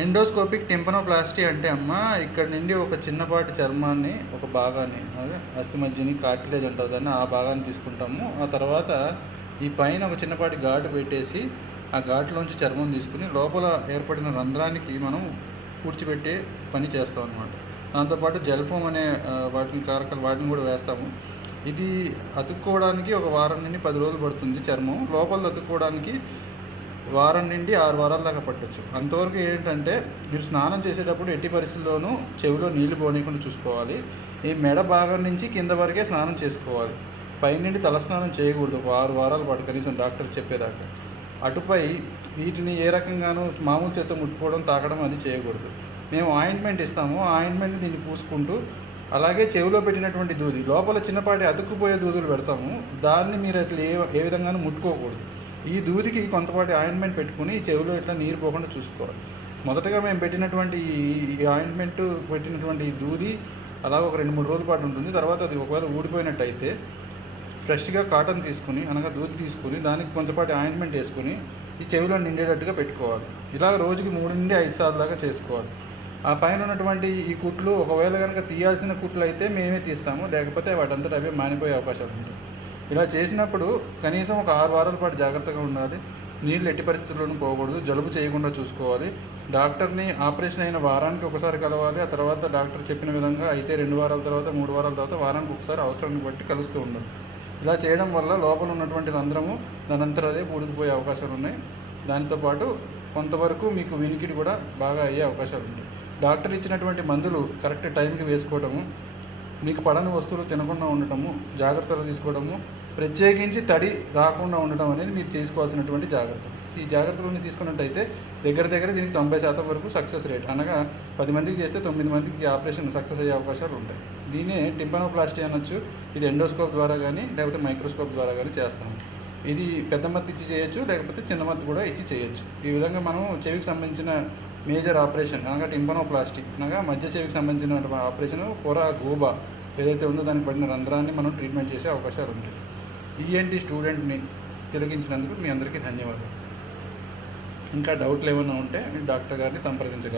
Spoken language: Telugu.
ఎండోస్కోపిక్ టెంపనోప్లాస్టీ అంటే అమ్మ ఇక్కడ నుండి ఒక చిన్నపాటి చర్మాన్ని ఒక భాగాన్ని అదే అస్థి మధ్యని కార్టిలేజ్ అంటారు దాన్ని ఆ భాగాన్ని తీసుకుంటాము. ఆ తర్వాత ఈ పైన ఒక చిన్నపాటి ఘాటు పెట్టేసి ఆ ఘాటులోంచి చర్మం తీసుకుని లోపల ఏర్పడిన రంధ్రానికి మనం కూర్చిపెట్టే పని చేస్తాం అనమాట దాంతోపాటు జెల్ఫోమ్ అనే వాటిని కారకాలు వాటిని కూడా వేస్తాము. ఇది అతుక్కోవడానికి ఒక వారం నుండి పది రోజులు పడుతుంది చర్మం. లోపల అతుక్కోవడానికి వారం నుండి ఆరు వారాల దాకా పట్టొచ్చు. అంతవరకు ఏంటంటే మీరు స్నానం చేసేటప్పుడు ఎట్టి పరిస్థితుల్లోనూ చెవిలో నీళ్ళు పోనీయకుండా చూసుకోవాలి. ఈ మెడ భాగం నుంచి కింద వరకే స్నానం చేసుకోవాలి. పైనుండి తలస్నానం చేయకూడదు. ఒక ఆరు వారాల పాటు కనీసం డాక్టర్ చెప్పేదాకా. అటుపై వీటిని ఏ రకంగానూ మామూలు చేత్తో ముట్టుకోవడం తాకడం అది చేయకూడదు. మేము ఆయింట్మెంట్ ఇస్తాము. ఆ ఆయింట్మెంట్ దీన్ని పూసుకుంటూ అలాగే చెవిలో పెట్టినటువంటి దూది లోపల చిన్నపాటి అతుక్కుపోయే దూదులు పెడతాము. దాన్ని మీరు అట్లా ఏ ఏ విధంగానూ ముట్టుకోకూడదు. ఈ దూదికి కొంతపాటి ఆయింట్మెంట్ పెట్టుకుని ఈ చెవిలో ఇట్లా నీరు పోకుండా చూసుకోవాలి. మొదటగా మేము పెట్టినటువంటి ఈ- ఆయింట్మెంట్ పెట్టినటువంటి ఈ దూది అలా ఒక రెండు మూడు రోజుల పాటు ఉంటుంది. తర్వాత అది ఒకవేళ ఊడిపోయినట్టయితే ఫ్రెష్గా కాటన్ తీసుకుని అనగా దూది తీసుకుని దానికి కొంతపాటి ఆయింట్మెంట్ వేసుకుని ఈ చెవిలో నిండేటట్టుగా పెట్టుకోవాలి. ఇలా రోజుకి మూడు నుండి ఐదు సార్లు దాకా చేసుకోవాలి. ఆ పైన ఉన్నటువంటి ఈ కుట్లు ఒకవేళ కనుక తీయాల్సిన కుట్లు అయితే మేమే తీస్తాము. లేకపోతే వాటంతట అవే మానిపోయే అవకాశాలు ఉంటాయి. ఇలా చేసినప్పుడు కనీసం ఒక ఆరు వారాల పాటు జాగ్రత్తగా ఉండాలి. నీళ్ళు ఎట్టి పరిస్థితుల్లోనూ పోకూడదు. జలుబు చేయకుండా చూసుకోవాలి. డాక్టర్ని ఆపరేషన్ అయిన వారానికి ఒకసారి కలవాలి. ఆ తర్వాత డాక్టర్ చెప్పిన విధంగా అయితే రెండు వారాల తర్వాత మూడు వారాల తర్వాత వారానికి ఒకసారి అవసరాన్ని బట్టి కలుస్తూ ఉండాలి. ఇలా చేయడం వల్ల లోపల ఉన్నటువంటి రంధ్రము దానంతట అదే పూడుకుపోయే అవకాశాలు ఉన్నాయి. దానితో పాటు కొంతవరకు మీకు వినికిడి కూడా బాగా అయ్యే అవకాశాలు ఉంటాయి. డాక్టర్ ఇచ్చినటువంటి మందులు కరెక్ట్ టైంకి వేసుకోవడము మీకు పడని వస్తువులు తినకుండా ఉండటము జాగ్రత్తలు తీసుకోవడము ప్రత్యేకించి తడి రాకుండా ఉండటం అనేది మీరు చేసుకోవాల్సినటువంటి జాగ్రత్త. ఈ జాగ్రత్తలన్నీ తీసుకున్నట్టయితే దగ్గర దగ్గర దీనికి తొంభై శాతం వరకు సక్సెస్ రేట్. అనగా పది మందికి చేస్తే తొమ్మిది మందికి ఆపరేషన్ సక్సెస్ అయ్యే అవకాశాలు ఉంటాయి. దీనే టింపనోప్లాస్టీ అనొచ్చు ఇది ఎండోస్కోప్ ద్వారా కానీ లేకపోతే మైక్రోస్కోప్ ద్వారా కానీ చేస్తాము. ఇది పెద్ద మత్తు ఇచ్చి చేయొచ్చు లేకపోతే చిన్న మత్తు కూడా ఇచ్చి చేయొచ్చు. ఈ విధంగా మనం చెవికి సంబంధించిన మేజర్ ఆపరేషన్ అనగా టింపనోప్లాస్టిక్ అనగా మధ్య చెవికి సంబంధించిన ఆపరేషన్ పొర గోబా ఏదైతే ఉందో దానికి పడిన రంధ్రాన్ని మనం ట్రీట్మెంట్ చేసే అవకాశాలు ఉంటాయి. ఈఎన్టీ స్టూడెంట్ని తిరగించినందుకు మీ అందరికీ ధన్యవాదాలు. ఇంకా డౌట్లు ఏమైనా ఉంటే మీరు డాక్టర్ గారిని సంప్రదించగలరు.